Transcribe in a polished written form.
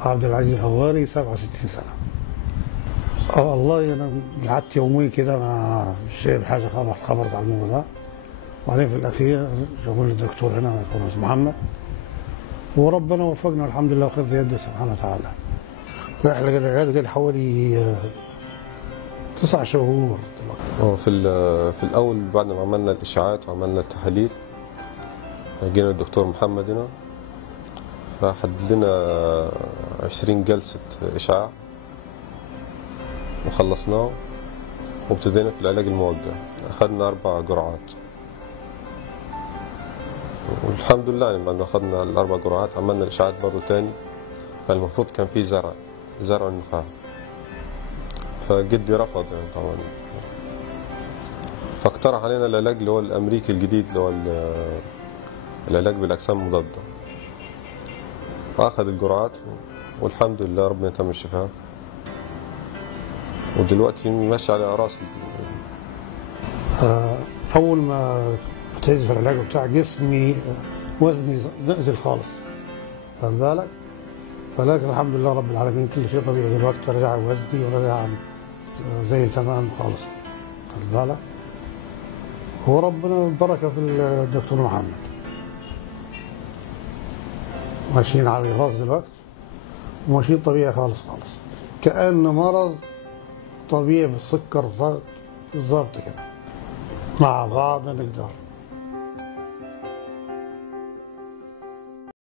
عبد العزيز الهواري 67 سنة. والله أنا قعدت يومين كده مش جايب حاجة، خبرت على الموضوع ده، وبعدين في الأخير جابوا لي الدكتور هنا الدكتور محمد، وربنا وفقنا الحمد لله وخذ بيده سبحانه وتعالى. رحلة كده حوالي 9 شهور. في الأول بعد ما عملنا الإشاعات وعملنا التحاليل جينا الدكتور محمد هنا، فحدد لنا 20 جلسة إشعاع وخلصناه، وابتدينا في العلاج الموجه. أخذنا 4 جرعات والحمد لله. يعني بعد ما أخذنا ال4 جرعات عملنا الإشعاعات برضه تاني، فالمفروض كان في زرع النخاع، فجدي رفض يعني طبعا، فاقترح علينا العلاج اللي هو الأمريكي الجديد اللي هو العلاج بالأجسام المضادة، وأخذ الجرعات والحمد لله ربنا تم الشفاء، ودلوقتي ماشي على راسي. أول ما ابتديت في العلاج بتاع جسمي وزني نزل خالص، خد بالك، فلكن الحمد لله رب العالمين كل شيء طبيعي دلوقتي، رجع وزني ورجع زي تمام خالص، خد بالك، وربنا البركة في الدكتور محمد. ماشيين على الراس دلوقتي وماشيين طبيعي خالص، كأنه مرض طبيعي بالسكر بالظبط كده، مع بعض نقدر